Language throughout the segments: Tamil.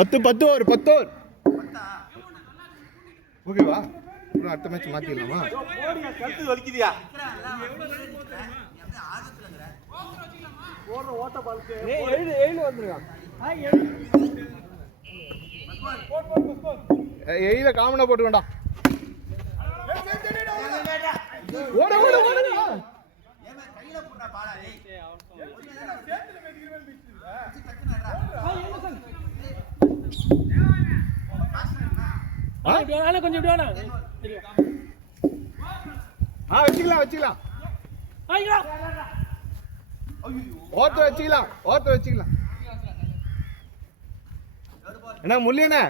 10 ஓவர் 10 ஓவர் ஓகேவா? அடுத்த மேட்ச் மாத்திடலாமா? கழுத்து வலிக்குதியா? ஓட்ட பாலுக்கு 7 வந்துருக்கான். 7 காமனா போட்டு வேண்டாம். ஓட ஓட ஓட ஏமா கையில போடுற பாலா டேய். சேத்துல மெதிக்கிற மேல மிச்சுடா. கொஞ்சம் இப்படி வேணா. வச்சுக்கலாம். ஓட்ட வச்சுக்கலாம். என்ன முள்ளியண்ணா?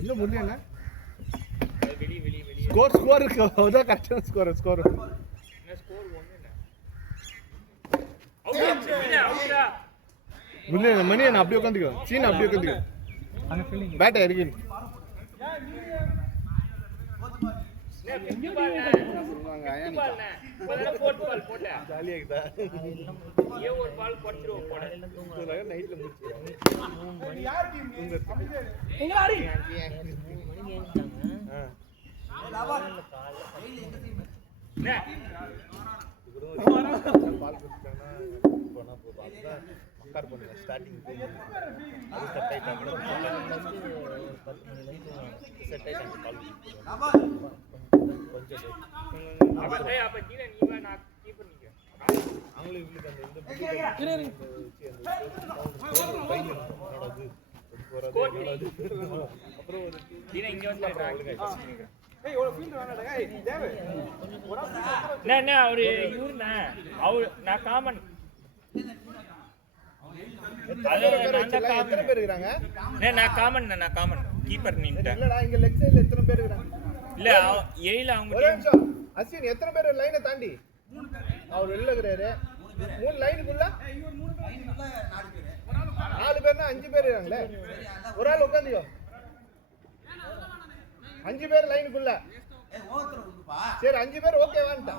இல்ல முள்ளியண்ணா. ஸ்கோர் அதான் கரெக்டான ஸ்கோர். என்ன ஸ்கோர் 1 என்ன? அவுட்டா. முள்ளியண்ணா மணி என்ன அப்படியே உட்கார்ந்துக்கோ. சீனா அப்படியே உட்கார்ந்துக்கோ. அங்க ஃபீலிங் பேட் இருக்கு. ஜாலியா இருக்குதா? ஒரு பால் போட்டுருவோம் போட. நைட்ல முடிச்சு. யார் டீம்? எங்க ஆடி? லவன். டெய்லி எங்க டீம்? பால் குடிச்சானா போனா போறா. உட்கார் பண்ணுங்க ஸ்டார்டிங் அது செட் ஆயிட்டாங்க. 10 மணி லைட் செட் ஆயிட்டாங்க பால். லவன் கொஞ்சம் அப்ப கீழ நீ வா நான் கீப்பர் நிக்க. அவங்களுக்கு இவங்களுக்கு அந்த இந்த புடி நடக்குது. அப்புறம் ஒரு கீழ இங்க வந்து ஏய் ஒரு ஃபீல்ட் வேணாடா. ஏய் தேவ் என்ன அவரு இவர்னா அவர் நான் காமன் எத்தனை பேர் இருக்காங்க? நான் காமன் கீப்பர் நின்னுட்டேன். இல்லடா இங்க லெக் சைடுல எத்தனை பேர் இருக்காங்க? இல்ல 7 அவங்க ஒரே நிமிஷம். அஸ்வின் எத்தனை பேர் லைனை தாண்டி? அவர் வெளில இருக்கறாரு. 3 லைனுக்குள்ள இவர் 3 லைனுக்குள்ள 4 பேர்னா 5 பேர் இருக்காங்களே. ஒரு ஆள் உட்கார்ந்தியோ. 5 பேர் லைனுக்குள்ள. ஏய் ஓவர்த்ரோ இருக்குப்பா. சரி 5 பேர் ஓகேவான்டா.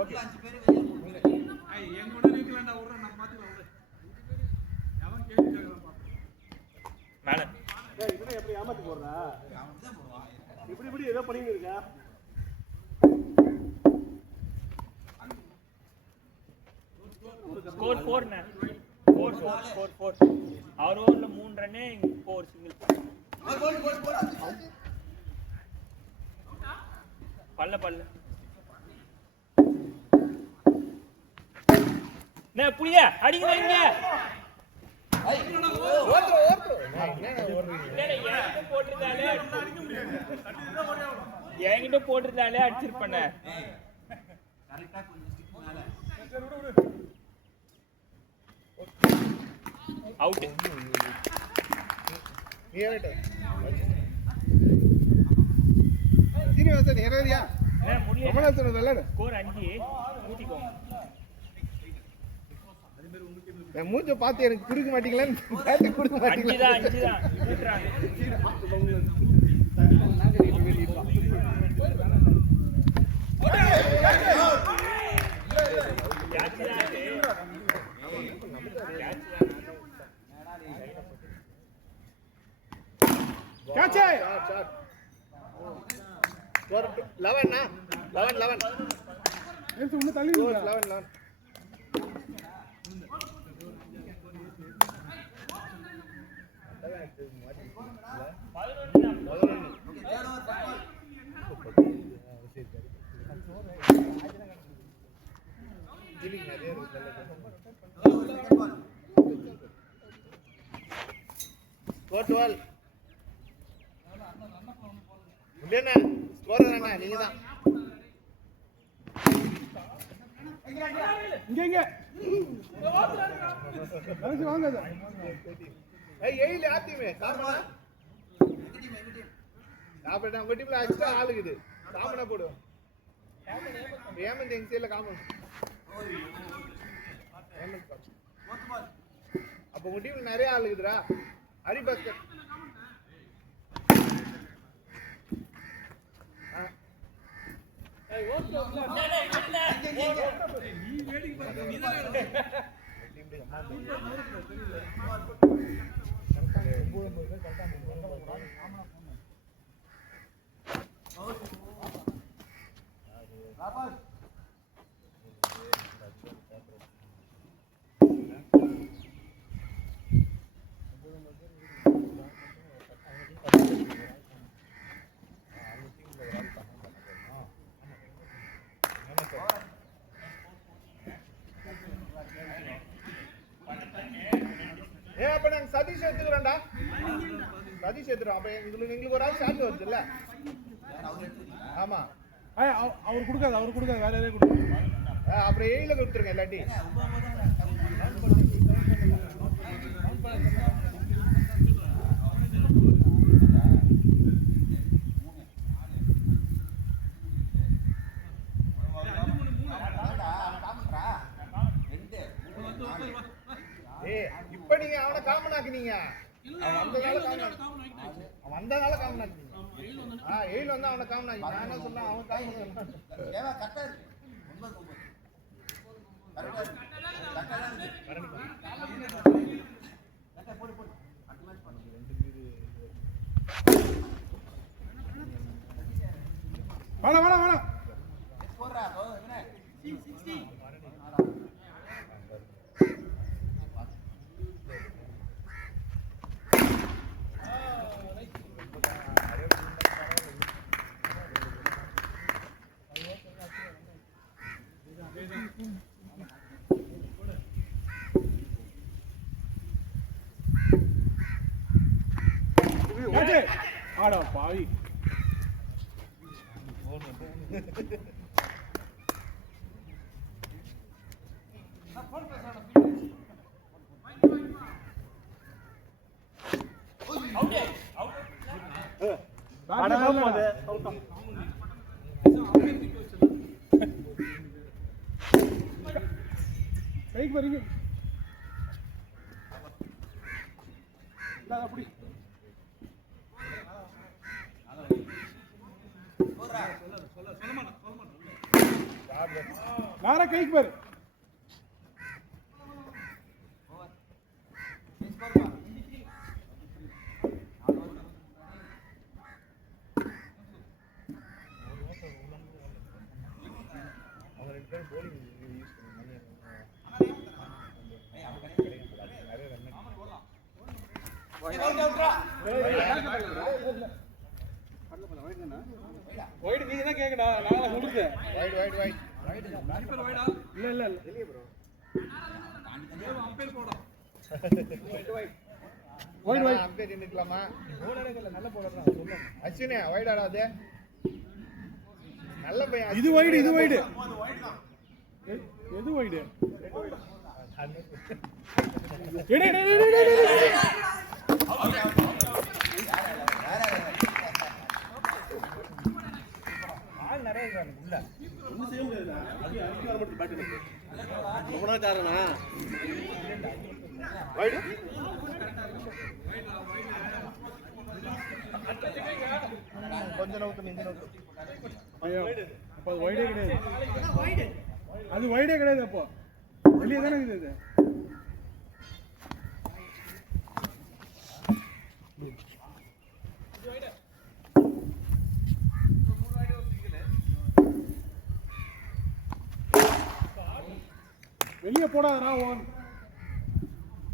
ஓகே 5 பேர் வெளிய போங்க. ஏய் எங்கோட நிக்கலடா ஊர்ற நான் பாத்துக்கலாம் ஊரு. அவன் கேக்குறான் பாப்பா. மேல. டேய் இதெல்லாம் எப்படி ஏமாத்தி போறடா? அவன் தான் போடுவான். இப்படி ஏதோ பண்ணிட்டு இருக்கா? ஸ்கோர் 4 னா. 4 அவர் ஓவர்ல 3 ரன்னே 4 சிங்கிள். கோல். பல்ல நே புளியா அடிங்க இங்க. ஓட்ரோ என்ன ஓடுறீங்க? என்கிட்ட போட்டுட்டாலே அடிச்சிருப்பேன். கரெக்ட்டா கொஞ்சம் ஸ்டிக் மேல. அவுட். சீனிவாசன் ஏறாதியா? கமலாசன் விளையாடு. ஸ்கோர் 5 ஊட்டிக்கோங்க. நான் மூஞ்ச பார்த்து எனக்கு குடுக்க மாட்டீங்களான்னு பேட்டை குடுக்க மாட்டீங்களா? 5 தான் ஊட்றாங்க. கேட்ச். ஸ்கோர் 11 னா 11 எடுத்து உள்ள தள்ளி 11 ஸ்கோர் 12. இல்லைண்ணா ஸ்கோர் தானே நீங்க தான். இங்க வாங்க. எயில ஆத்திமே காமனா அப்படி உங்க டீம்ல எக்ஸ்ட்ரா ஆள் இருக்குது. காமனா போடுவோம். ஏமன் எங்க சைடுல காமன். அப்ப உங்க டீம்ல நிறைய ஆள் இருக்குதுடா. ஹரிபாஸ்கர் ஏய் ஓட்ரோ நீ வேடிங் பண்ணு நீ தான அப்ப நாங்க சதீஷ் எடுத்துக்கிறோம்டா. சதீஷ் எடுத்துறோம். அப்ப இதுல எங்களுக்கு ஒரு ஆள் சார்ஜ் வருது இல்ல? ஆமா. அவர் கொடுக்காது வேற யாரே கொடுக்காது. அப்புறம் 7ல கொடுத்துருங்க இல்லாட்டி. இப்ப நீங்க அவனை காமன் ஆக்குனீங்க. அவன் வந்தனால காமன் ஆக்குனீங்க. 7 வந்து அவனை காமன் ஆக்கி. நான் என்ன சொன்னேன், அவன் காமன் வேணா ஆடா பாவி. கைக்கு வரீங்க அப்படி நாரா கைக்கு பாரு. வைடு நீங்க தான் கேக்கடா, நான் சொல்றேன். வைடு இல்ல வெளிய ப்ரோ. அம்பேர் போடா. வைடு அம்பேர் நிக்கலாமா? போடறதுல நல்ல போடறா சொல்லுங்க. அஸ்வினே வைடு ஆடாதே. நல்ல பையன். இது வைடு எது வைடு? ஆள் நிறைய இருக்காங்க உள்ள. ஒண்ணு செய்ய முடியாதுடா. அது மட்டும் பேட் இருக்கு. ரொம்ப காரணா. வைடு கொஞ்சம் நவுத்து மிஞ்சி நவுத்து. ஐயோ அப்ப அது வைடே கிடையாது. அது வைடே கிடையாது. அப்போ வெளியே தானே இருக்குது. வெளியே போடாதா ஓன்.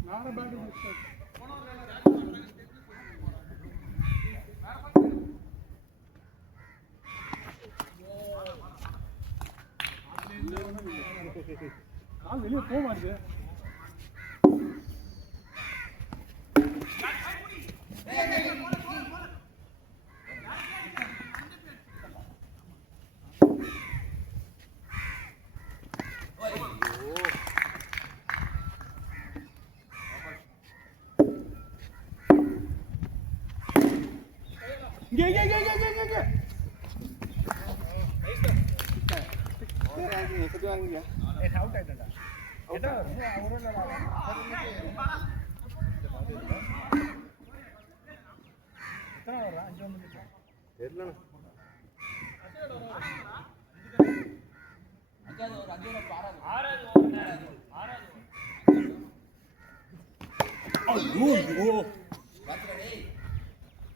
நானும் பேட் நான் வெளியே போக மாட்டேது.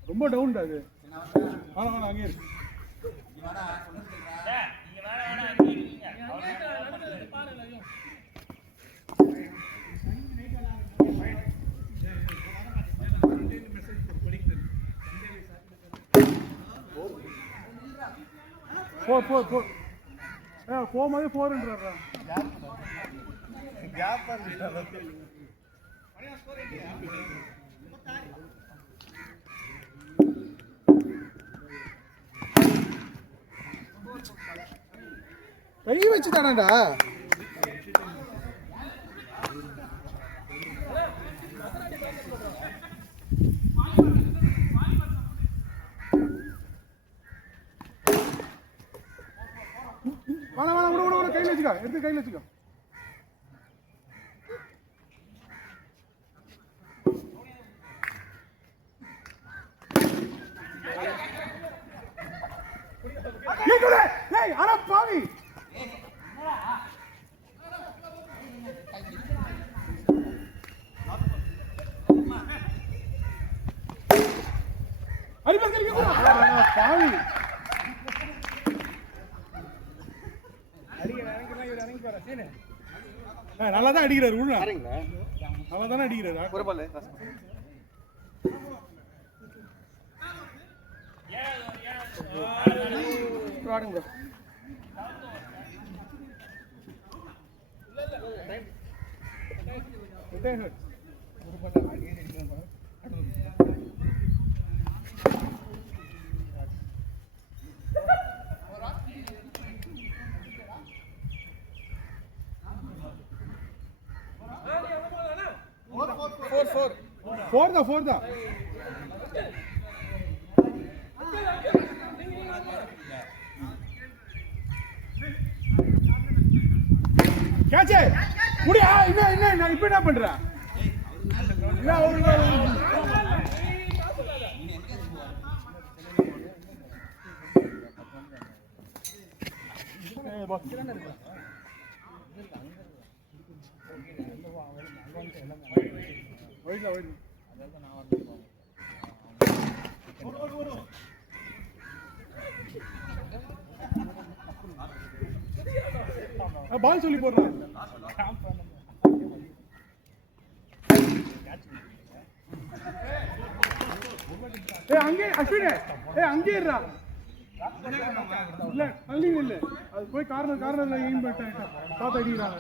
ரொம்ப டவுன் அது. வேணாம் அங்கே இருக்கு. போகும்போது 4ன்றாரா கேப் கை வச்சு தானடா. வேணா விட கையில் வச்சுக்கோ, எடுத்து கையில் வச்சுக்கோ. அட பாவி பாவி நல்லா தான் அடிக்கிறாரு. உள்ள நல்லா தானே அடிக்கிறாரு. ஒரு பால் ஆடுங்க. Four. கேட்சே முடியா. என்ன இப்ப என்ன பண்ற? பால் சொல்லி போடுறான். அங்கே அஸ்வினே அங்கே இருடா. இல்ல தள்ளி இல்ல, அது போய் கார்னர்ல எய்ம் பண்ணிட்டாங்க. பார்த்து அடிக்கிறாங்க.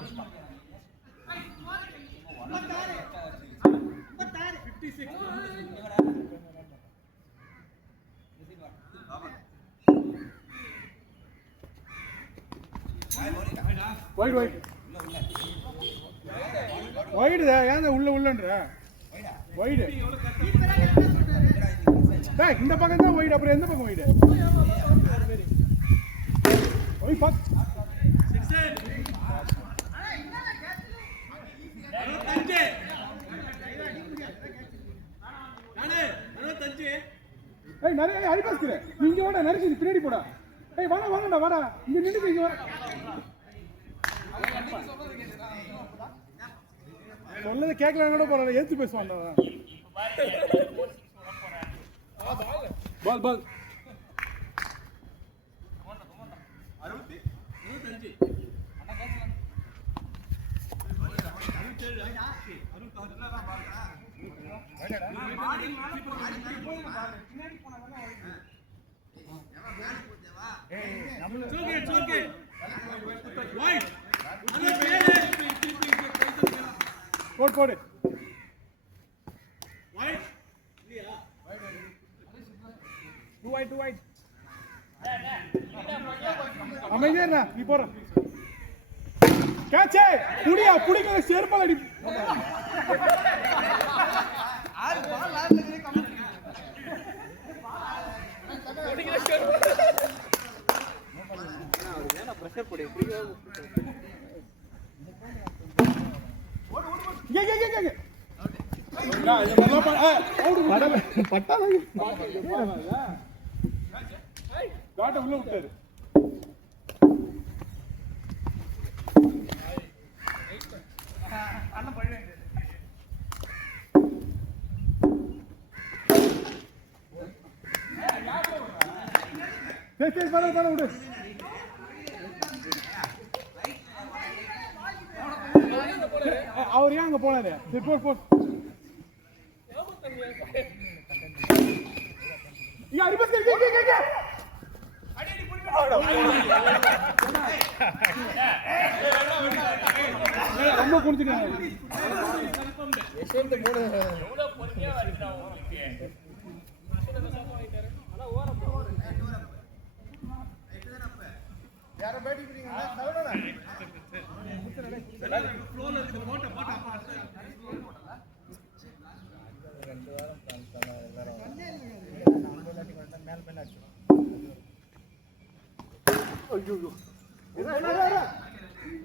வைடு ஏன் உள்ளன்ற வைடு இந்த பக்கம் தான் வைடு. அப்புறம் எந்த பக்கம் வைடு? நிறைய அடிபாஸ்கிற இங்க வாடா. நரிச்சு பின்னாடி போடா. வாடா இங்க நின்று இங்க வர சொன்னது கேட்கலாம் கூட போறாங்க. ஏத்து பேசுவான்டா. பால் போடு அமைதியா நீ போற. கேட்சே புடியா புடிக்க செருப்பால் அடி. காட்ட உள்ள விட்டாரு. சரி பரவாயில்ல விடு. அவர் ஏன் அங்க போனாரு? சரி போ. ரொம்ப குடிச்சிருக்காங்க. யார பேட்டி பிடிங்க தவறடா.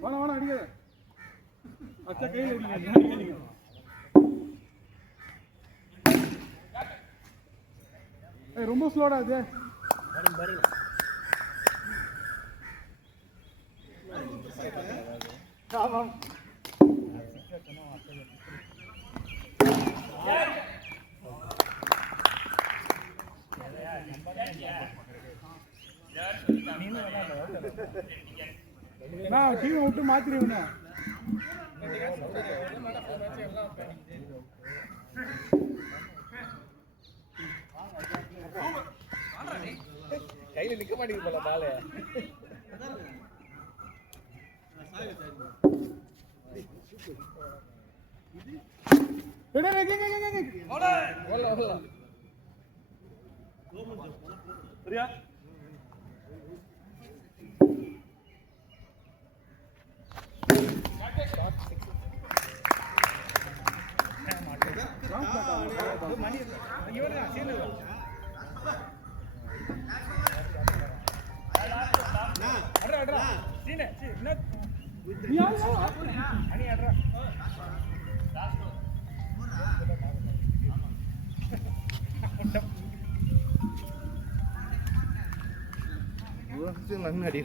வேணா அடிக்காத. அச்சா கையில் அடிங்க. ரொம்ப ஸ்லோடா அது. நான் டீமை விட்டு மாத்திருவேன். கையில நிக்க மாட்டேங்குது போல பாலு. சரியா? நன்னடி.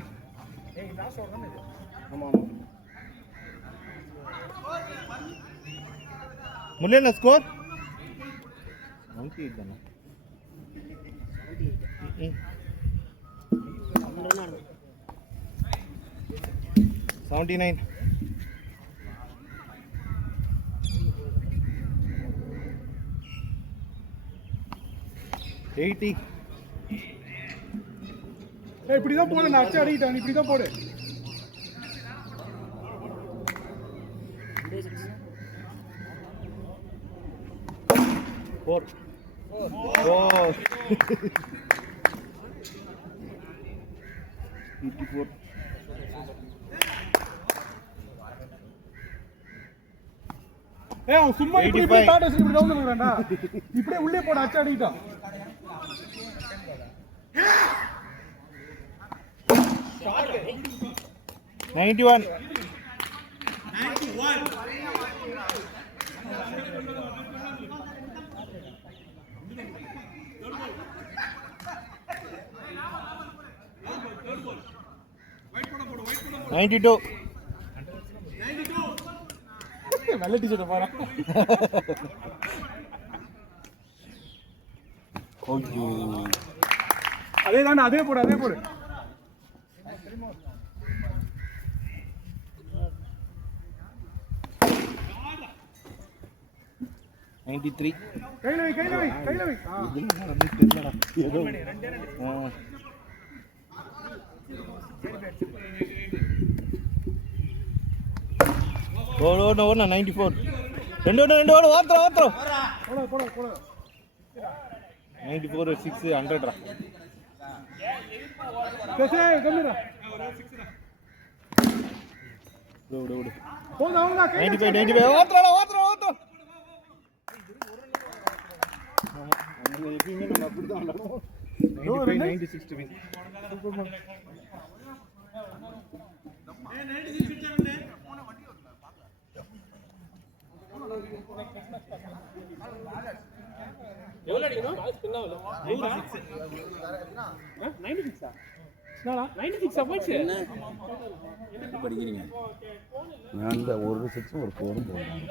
முல்லேனா ஸ்கோர் 98 தானா? 79. 80. இப்படிதான் போடு. நான் அச்சு அடிக்கிட்டேன். இப்படிதான் போடு. Four. 84. அவன் சும்மா இப்படி டாடா இப்படி டவுன் பண்ணுறான்டா. இப்படியே உள்ளே போட அச்சு அடிக்கிட்டான். 91. 92. நல்ல டீச்சர் பாரு. அதே தானே. அதே போடு. 93. கையில வை. ஓடு 94. ரெண்டு ஓட்றோம். போடு. 94 6 100 கம்மிடா. ஓடு. போடு அவங்க 95 ஓட்றோம். எப்பயுமே நம்ம அப்படிதான் விளையாடுவோம். 96 to win. எவ்வளவு அடிக்கணும்? 96 96 போச்சு. படிக்கிறீங்க. நான் இந்த ஒரு செக்ஷன் ஒரு போரும் போடுறேன்.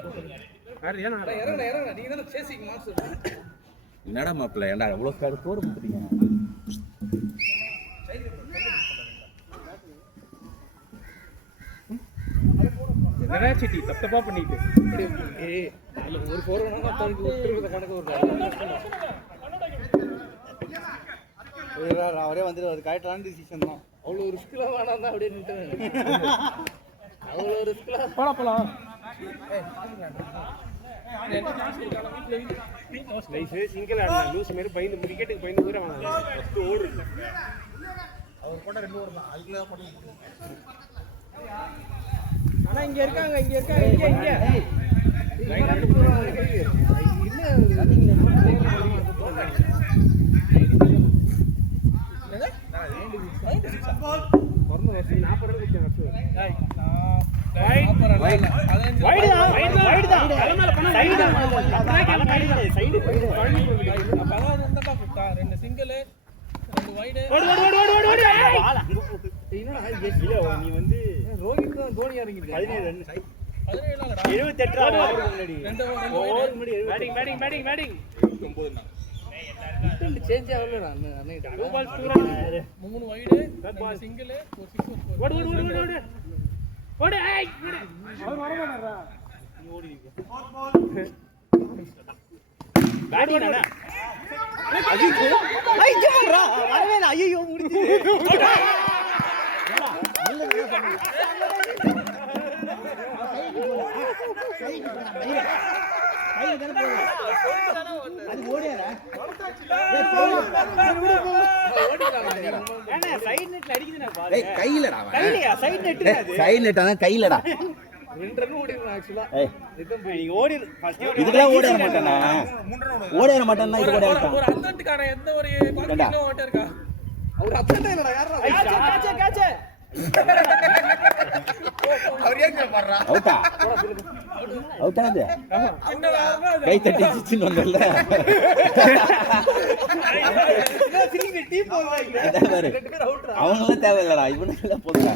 என்னடா மாப்பிள்ள ஏன்டா எவ்வளோ ஸ்கோர் போடுறீங்க? நிராச்சிட்டி தப்பா பண்ணிட்டு அதில் ஒரு 4 வேணா தனக்கு விட்டுருக்கிற கணக்கு ஒரு அவரே வந்துட்டு அது கரெக்டான டிசிஷன் தான். அவ்வளோ ரிஸ்க்லாம் வேணாம் தான் அப்படியே நின்றுட்டேன். அவ்வளோ ரிஸ்க்லாம் போலாம் சிங்கிள் ஆடலாம் லூஸ் மாரி பயந்து விக்கெட்டுக்கு பயந்து கூட வாங்க ஃபஸ்ட்டு ஓடு அவர் போட்டால் 2 ஓவர் தான். அதுக்குள்ள தான் போட்டு ஆனால் இங்கே இருக்காங்க இங்கே நீ வந்து ரோஹித் தான் தோனியா இறங்கிட்டு 17 ரன் 78 பேட்டிங் சேஞ்ச் ஆகல அன்னைக்கு 3 வைடு 2 சிங்கிள் ஒரு 6 ஓடு ஏய் அவர் வர மாட்டாரா நீ ஓடி பேட்டிங் அண்ணா ஐயோ வரவே இல்ல ஐயோ முடிஞ்சு கை தட்டி அவங்களும் தேவையில்லடா இவனுக்கு போதுடா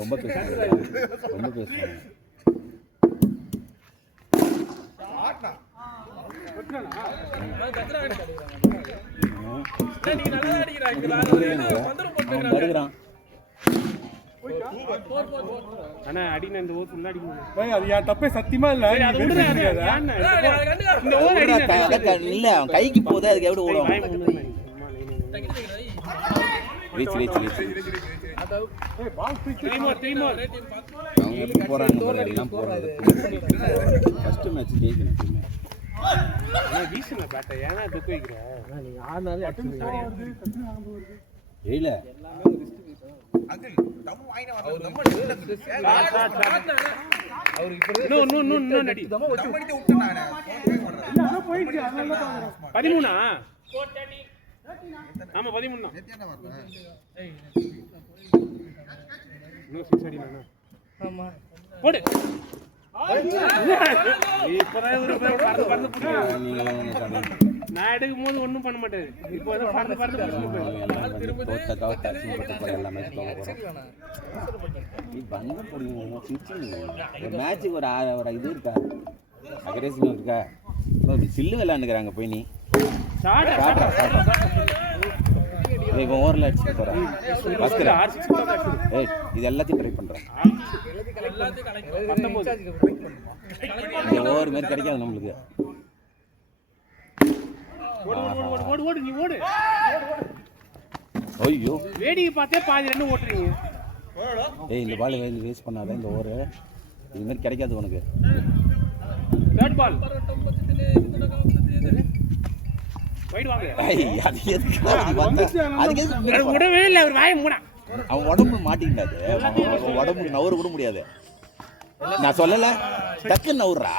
ரொம்ப சத்தியமா இல்ல கைக்கு போகுது அதுக்கு எப்படி ஓடும் நான் எடுக்கும் போது ஒன்றும் பண்ண மாட்டேன். இப்போ மேட்சுக்கு ஒரு இது இருக்கா அக்ரேசிவ் இருக்கா சில்லு விளையாண்டுக்கிறாங்க போய் நீ இப்போ ஓவரில் அடிச்சுட்டு போகிறேன் இது எல்லாத்தையும் ட்ரை பண்ணுறேன். ஓவர் மாதிரி கிடைக்காது நம்மளுக்கு. ஐயோ வேடிக்கை பார்த்தே பாதி ரெண்டு ஓட்டுறீங்க. இந்த பால் வேஸ்ட் பண்ணாத இந்த ஓவர் இது மாதிரி கிடைக்காது உனக்கு. தேர்ட் பால் விடவே இல்லை அவர் வாய மூடா. அவன் உடம்பு மாட்டிக்கிட்டாது. உடம்பு நவரு கூட முடியாது. நான் சொல்லல டக்குன்னு நவுறா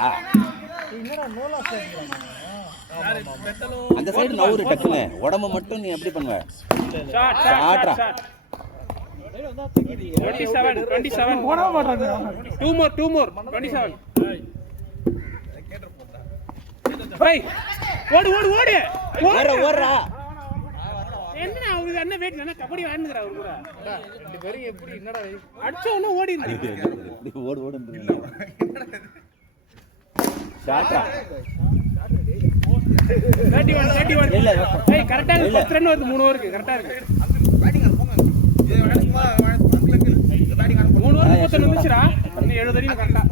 அந்த சைடு நவுறு டக்குன்னு உடம்பு மட்டும் நீ எப்படி பண்ணுவ ஷாட்ரா 27 போட மாட்டாங்க. 2 more 27 ஏய் ஓடு ஓடுறா என்ன அவருக்கு என்ன வெயிட் என்ன கபடி விளையாடுங்கற அவரு கூட ரெண்டு பேரும் எப்படி என்னடா அடிச்ச உடனே ஓடி ஓடுன்றீங்க ஷாட்டா 31 ஏய் கரெக்ட்டா 10 ரன் வருது 3 ஓவருக்கு கரெக்ட்டா இருக்கு 3 ஓவர் 31 வந்துச்சுடா இன்னும் 70 அடி கரெக்ட்டா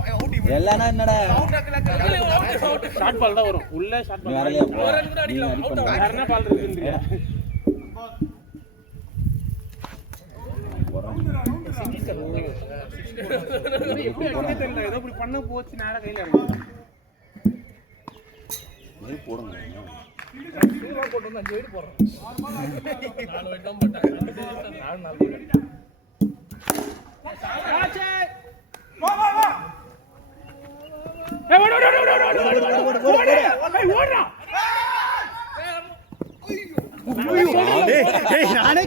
எல்லானா என்னடா ஷார்ட் பால் தான் வரும் உள்ள ஷார்ட் பால் வேறலையா வேற என்ன பால் இருக்குன்றீங்க எப்படி அடிக்க தெரியல ஏதோ இப்படி பண்ண போச்சு நேரா கையில இறங்கு நீ போடுங்க போட்டு வந்து 5 வைட் போறோம் 4 வைட் தான் போட்டாங்க 4 போட்டாங்க ஆச்சே வா ஏய் ஓடு ஓடுடா டேய் நானே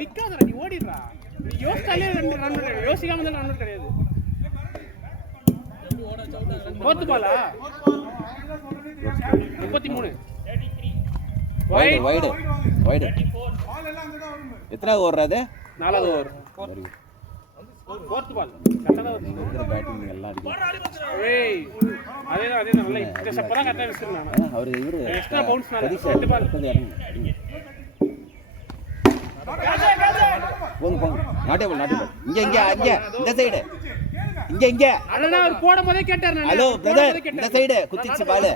நிக்காதடா நீ ஓடிடுடா நீ யோசிச்சாலே 2 ரன் யோசிக்காம தான் ரன் கிடையாது போத்து பாலா 33 வைடு எத்தனை ஓவர் அது 4வது ஓவர் போத்து பால் கரெக்ட்டா இருக்கிற பேட்டிங் எல்லாம் அடிக்கும் ஏய் அதேதான் நல்ல இந்த ஸ்டெப் தான் கரெக்ட்டா வெச்சிருக்காங்க அவர் இவரு எக்ஸ்ட்ரா பவுன்ஸ்னால 2 பால் போங்க நாட்டே பால் இங்க இந்த சைடு இங்க அண்ணா அவர் போடும்போதே கேட்டார் நான் ஹலோ பிரதர் இந்த சைடு குத்திச்சு பால்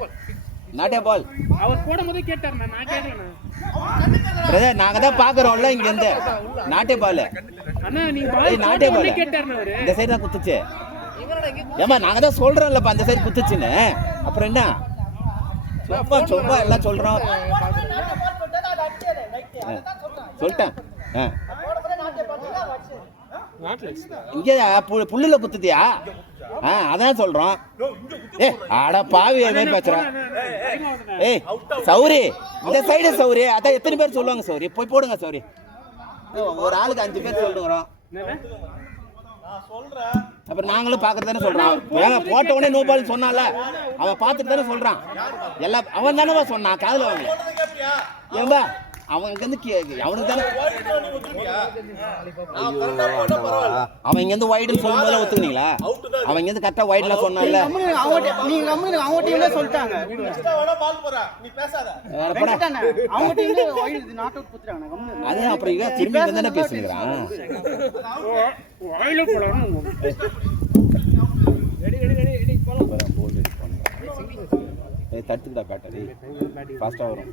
நாட்டே பால் அவர் போடும்போதே கேட்டார் நான் கேட்கல பிரதர் நாங்க தான் பாக்குறோம்ல இங்க இருந்து நாட்டே பால் அண்ணா நீங்க பால் நாட்டே பால் கேட்டார் அவரு இந்த சைடு தான் குத்துச்சு ஏமா நாங்க தான் சொல்றோம்லப்பா அந்த சைடு குத்துச்சுன்னு அப்புறம் என்ன சும்மா எல்லாம் சொல்றோம் சொல்லிட்டேன் இங்க புல்லுல குத்துதியா அதான் சொல்றோம் ஏ அட பாவி மாதிரி பேசுற ஏய் சௌரி இந்த சைடு சௌரி அதான் எத்தனை பேர் சொல்லுவாங்க சௌரி போய் போடுங்க சௌரி ஒரு ஆளுக்கு 5 பேர் சொல்லுறோம் அப்புறம் நாங்களும் பாக்குறது தானே சொல்றான் போட்ட உடனே நோ பால் சொன்னால அவன் பார்த்துட்டு தானே சொல்றான் எல்லாம் அவன் தானே சொன்னான் காதுல வாங்க ஏம்பா அவனுக்கு வந்து அவனுக்கு தானே அவன் இங்க இருந்து வைடுன்னு சொல்லும்போது ஒத்துக்கினீங்களா அவன் இங்க இருந்து கரெக்டா வைடுலாம் சொன்னான்ல அவங்க சொல்லிட்டாங்க அது அப்புறம் இவன் திரும்பி தானே பேசுகிறான் வாயில போலாம் தட்டுடா பேட்டரி ஃபாஸ்டா வரும்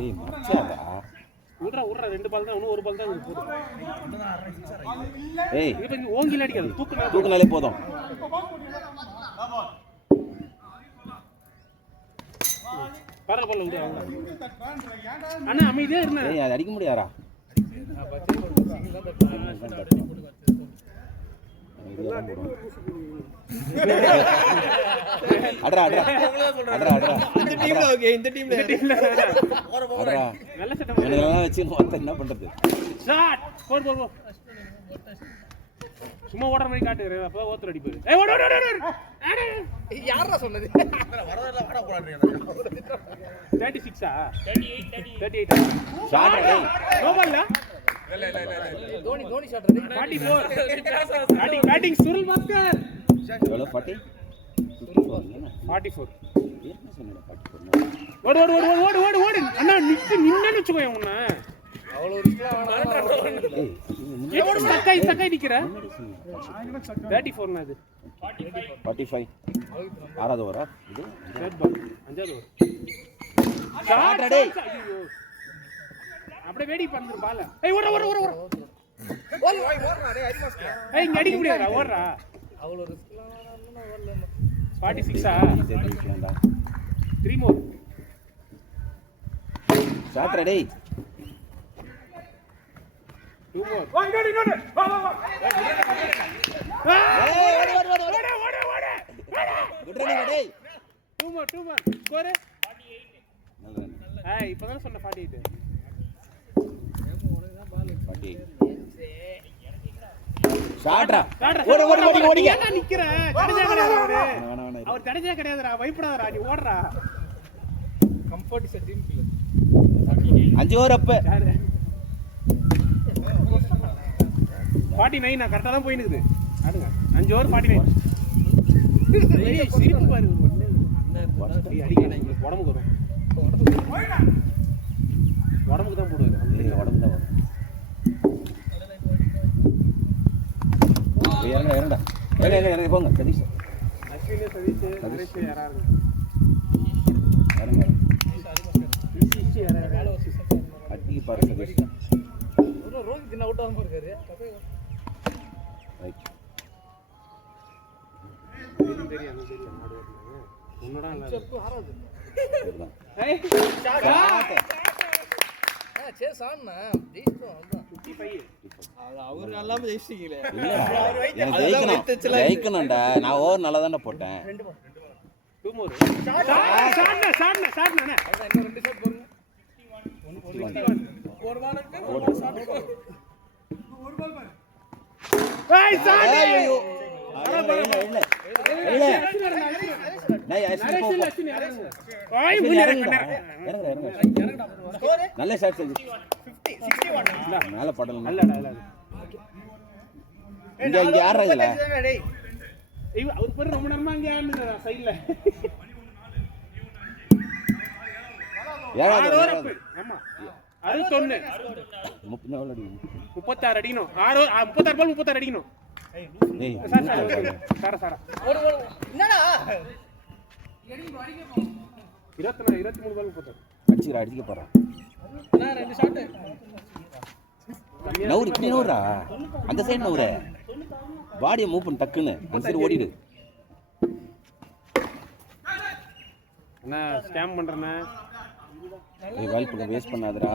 ஏய் மச்சாடா ஊர்றா 2 பால் தான் இன்னும் ஒரு பால் தான் போடு ஏய் இப்போ நீ ஓங்கில அடிக்காத தூக்குனாலே போதும் பாரா பால் விடு அண்ணா அமைதியா இருங்க ஏய் அது அடிக்க முடியாதா அடரா இந்த டீம்ல நல்ல செட்டப் இதெல்லாம் வச்சு மொத்தம் என்ன பண்றது ஷாட் போ சும்மா ஓடுற மாதிரி காட்டுறேன் அப்ப ஓத்துற அடிப்பாரு ஏய் ஓடு யாரா சொன்னது வரவர போறானே 36 38 ஷாட் நோ பால்ல இல்ல தோனி ஷாட் 44 பேட்டிங் சுருள் மாஸ்டர் எவ்வளவு 40 44 என்ன சொன்னேன் 44 ஓடு அண்ணா நின்னு வெச்சுக்கோ உன்ன அவ்வளவு ரிஸ்க்ல வேணாம் ஸ்டக்காய் நிக்கற 34 னா இது 45 ஆறாவது ஓவரா இது ரெட் பால் அஞ்சாவது ஓவர் ஷாட் டேய் அப்படியே வெடி பண்ணிரு பால் ஏய் ஓடு ஓடுறா டேய் அரிமாஸ்கே ஏய் இங்க அடிக்க முடியாதுடா ஓடுறா அவ்வளவு ரிஸ்க்ல ஓடல 46 3 more ஷாட் ரெடி 2 more வா வா குட் ரன்னிங் டேய் 2 more ஸ்கோர் 48 இப்பதான் சொன்ன 48 ஷாட்ரா ஓடு ஓடு ஓடி ஓடிங்க ஏன்டா நிக்கிற தடஜே கிடையாது அவரு அவர் தடஜே கிடையாதுடா பயப்படாதடா நீ ஓடுறா comfort is a dream killer 5 over up 49 நான் கரெக்ட்டா தான் போய் நிக்குது ஆடுங்க 5 ஓவர் 49 ஏய் சிரிப்பு பாரு நீ அடிக்கடா இங்க உடம்புக்கு வரும் உடம்புக்கு தான் போடுவாரு உடம்பு தான் வரும் இறங்கடா இறங்க போங்க சதீஷ் அஸ்வினே சதீஷ் நரேஷ் யாராரு இறங்க சிசி யாராரு அடி பாரு சதீஷ் ஒரு ரோஹித் என்ன அவுட் ஆகாம இருக்காரு ரைட் தெரியும் நாடு உன்னோட இல்ல செப்பு ஆறாது சரிதான் ஏய் ஷாட் சே சாண்ணா ஜெயிச்சோம் அவ்வளவுதான் 55 அவர் நல்லாம ஜெயிச்சிட்டீங்களே எனக்கு ஜெயிக்கணும்டா நான் ஓவர் நல்லா தானே போட்டேன் 2 மோர் ஷாட்னா இன்னும் 2 ஷாட் போடுங்க ஒரு பாலுக்கு ஒரு ஷாட் ஒரு பால் பாரு ஏய் ஷாட் ஐயோ இல்ல நான் இறங்குடா நல்ல ஷாட் செஞ்சு 51 மேல படல நல்லடா இங்க யாரறீங்களா ஏய் அவர் பேர் ரொம்ப நேரமா அங்க ஆடுங்க சைடுல ஏழாவது ஆமா 61 36 அடிக்கணும் 36 பால் 36 அடிக்கணும் டேய் சாரா என்னடா 23 பால் 36 அடிக்க போறான் அண்ணா 2 ஷாட் நவுரு இப்படி நவுறா அந்த சைடு நவுற பாடியை மூவ் பண்ணு டக்குன்னு அந்த சைடு ஓடிடு அண்ணா ஸ்கேம் பண்றேண்ணா ஏய் வாய்ப்பு வேஸ்ட் பண்ணாதடா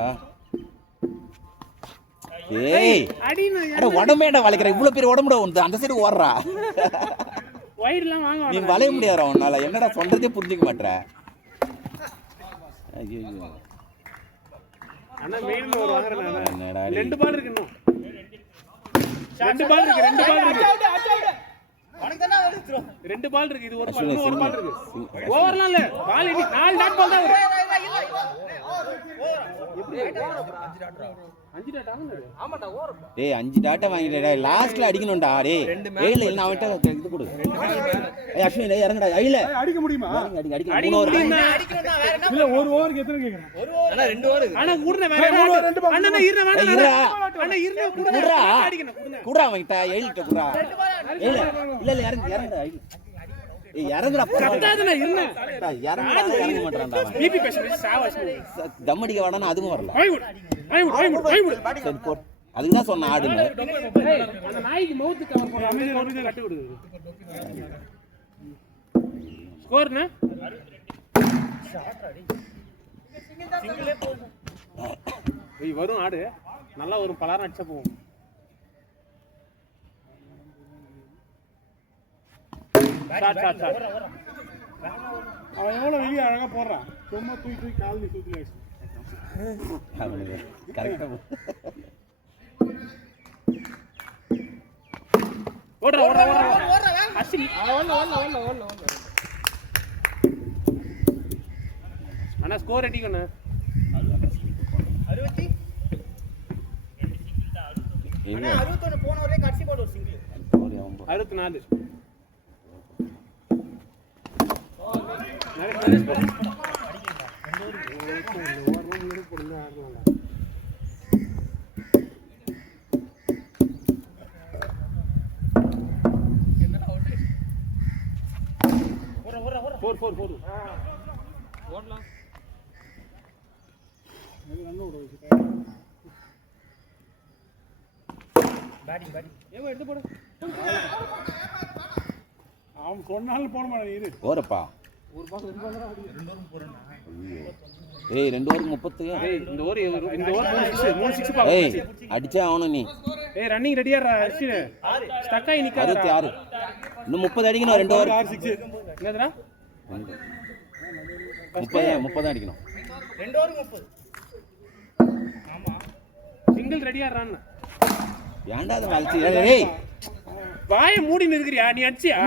ஏய் அடினா அட உடம்பேடா வளைக்கற இவ்வளவு பேர் உடம்புடா வந்து அந்த சைடு ஓடுறா வைடுலாம் வாங்க நீ வளைய முடியாதடா உன்னால என்னடா சொல்றதே புரிஞ்சிக்க மாட்டற ஐயோ அண்ணா மெயின் ஒரு வாங்குறேன் என்னடா 2 பால் இருக்கு இன்னும் 2 பால் இருக்கு உனக்கு தான வந்துரும் 2 பால் இருக்கு இது ஒரு பால் இருக்கு ஓவர்லாம் இல்ல பால் இடி 4 டாட் பால் தான் வரும் 5 டாட் ஆகுது ஆமாடா ஓவர் டேய் 5 டாட்டா வாங்கிடா லாஸ்ட்ல அடிக்கணும்டா டேய் ஏய்ல இல்ல அவன்ட்ட இது கொடு ஏய் அஸ்வின் இறங்கடா ஐல அடிக்க முடியுமா அடிக்க 3 ஓவர் அடிக்கணும்னா வேற என்ன இல்ல ஒரு ஓவருக்கு எத்தனை கேக்குறேன் அண்ணா 2 ஓவர் அண்ணா கூடுன வேற அண்ணா இருங்க வேணாம் அண்ணா இருங்க குடுறா அடிக்கணும் கொடுங்க குடுறா அவன்ட்ட ஏய்லிட்ட குடுறா இல்ல இல்ல இறங்கடா ஏய் இறங்கடா கத்தாதனா இருங்க இறங்க மாட்டறான்டா அவன் பிபி பேஷண்ட் சாவாஸ் தம் அடிக்க வாடானா அதுவும் வரல ஐ சரி போ அதுக்கு தான் சொன்ன ஆடுங்க அந்த நாய்க்கு மவுத் கவர் போற அமைதி கட்டி விடுது ஸ்கோர்னா சிங்கிளே போகுது ஏய் வரும் ஆடு நல்லா வரும் பலாரம் அடிச்ச போகும் சாட் அவன் எவ்வளவு வெளியே அழகா போடுறான் சும்மா தூக்கி கால் நீ தூக்கி கரெக்டா ஓடுறா அஸ்வின் ஓடல அண்ணா ஸ்கோர் அடிக்கணும் 60 அண்ணா 61 போன ஒரே கடைசி பால் ஒரு சிங்கிள் 64 4 ஓடலாம் பேட்டிங் ஏவோ எடுத்து போடு அவன் சொன்னாலும் போட மாட்டான் இரு ஓரப்பா ஒரு பால் 2 பால் தான் அடிக்கும் ஏய் 2 ஓவர் 30 ஏய் இந்த ஓவர் 3 6 பால் ஏய் அடிச்சா அவனும் நீ ஏய் ரன்னிங் ரெடியாடா அஸ்வின் ஸ்டக் ஆகி நிக்காதடா 66 இன்னும் 30 அடிக்கணும் 2 ஓவர் 6 என்னதுடா 30 அடிக்கணும் 2 ஓவர் 30 ஆமா சிங்கிள் ரெடியாடுறான்னு ஏன்டா அதை வளர்ச்சி ஏய் வாயை மூடி நிற்கிறியா நீ அடிச்சியா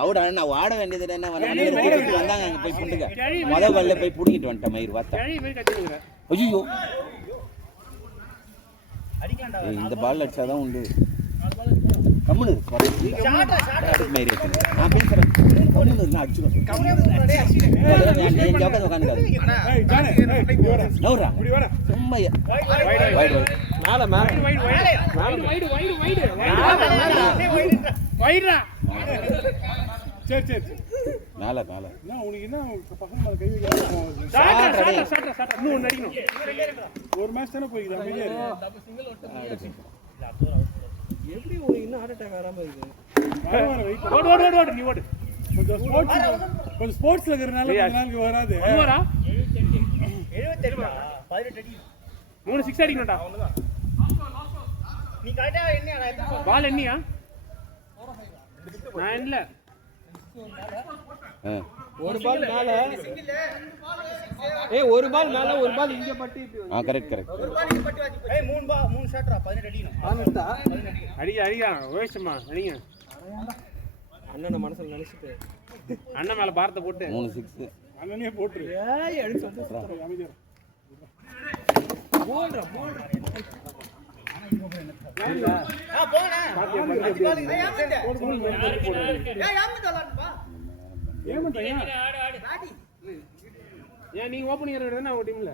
கவுடா நான் ஆட வேண்டியது என்ன வந்தாங்க அங்கே போய் புண்டுங்க முத பல்ல போய் பிடிக்கிட்டு வந்துட்டேன் மயிர் வாத்தா கிழவி போய் கத்தினுங்கிற ஐயோ இந்த பால் அடிச்சாதான் உண்டு கம்முனு மயிர் வச்சுங்க நான் பேசுறேன் கம்முனு இருந்தா அடிச்சுடும் உட்காந்துக்காது நவுறா சும்மா வைடு மேல மேல வைடுடா சரி சரி மேல மேல என்ன உனக்கு என்ன பசங்க மேல கை வைக்க இன்னும் ஒன்று அடிக்கணும் ஒரு மேட்ச் தானே போய்க்குது அமைதியா எப்படி உங்களுக்கு இன்னும் ஹார்ட் அட்டாக் வராம இருக்கு ஓடு நீ ஓடு கொஞ்சம் ஸ்போர்ட்ஸ்ல இருக்கிறனால கொஞ்ச நாளுக்கு வராது வரா 77 18 அடி 3 6 அடிக்கணும்டா நீ கரெக்ட்டா என்ன எத்தனை பால் எண்ணியா நான் இல்ல ஒரு பால் மேல ஏய் ஒரு பால் மேல ஒரு பால் இங்க பட்டு கரெக்ட் கரெக்ட் ஒரு பால் இங்க பட்டு வாசி ஏய் மூணு ஷாட்ரா 18 அடிக்கணும் அடியா ஓய்ச்சமா அடிங்க அண்ணன மனசுல நினைச்சிட்டு அண்ணன் மேல பாரத்தை போட்டு 3 6 அண்ணனே போட்டுரு ஏய் அடி சொல்றேன் அமைதியா போடுறா போடா அடி பால் ஏய் யாமண்டலாம்பா ஏமாட்டா ஏன் நீங்க ஓபனிங் இருக்கறது நான் டீம்ல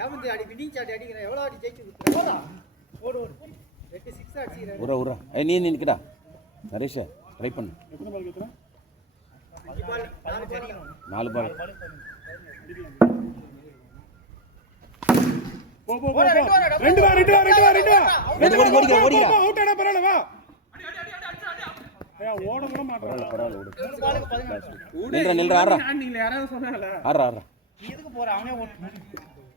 யாமண்ட் அடி விடிங் சாட் அடிக்குற எவ்வளவு அடி ஜெயிச்சு போடா ஓடு 6 அடிக்குற உரா உரா நீ நிற்கடா நரேஷ் ட்ரை பண்ணு எத்தனை பால் கேட்குறேன் 4 பால் போ போ போ ரெண்டு வா ஓடிடா அவுட் ஆனா பரவாயில்ல வா ஏய் ஓட கூட மாட்டறா பரவாயில்ல ஓடு நில்றா ஆறா நீங்க யாராவது சொன்னாங்களா ஆறா நீ எதுக்கு போற அவனே ஓட்டு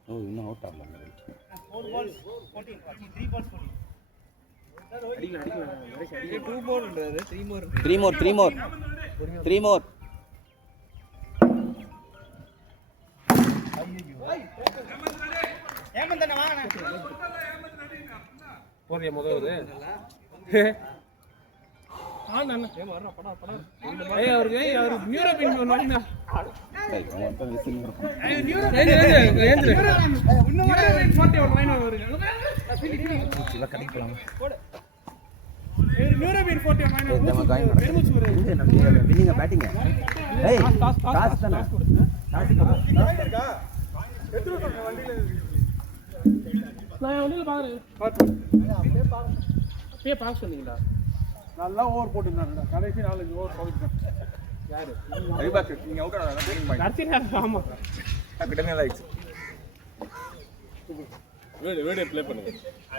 ஓ இன்னும் அவுட் ஆகல 4 balls 14 3 balls 14 அடிக்கலாம் 2 ballன்றாரு 3 more ஏமந்தன வாங்க போறியா முதல்ல அவருக்கு நியூரோபின் ஒன்று பேட்டிங்க ஏய் காசு தானே நான் வண்டியில் பாக்குறேன் பார்க்க சொன்னீங்களா நல்லா ஓவர் போட்டுருந்தாங்க கடைசி 4-5 ஓவர் போட்டுட்டேன் யாரு நீங்க அவுட் ஆனா நடத்தினாங்க ஆமா வீடியோ ப்ளே பண்ணுங்க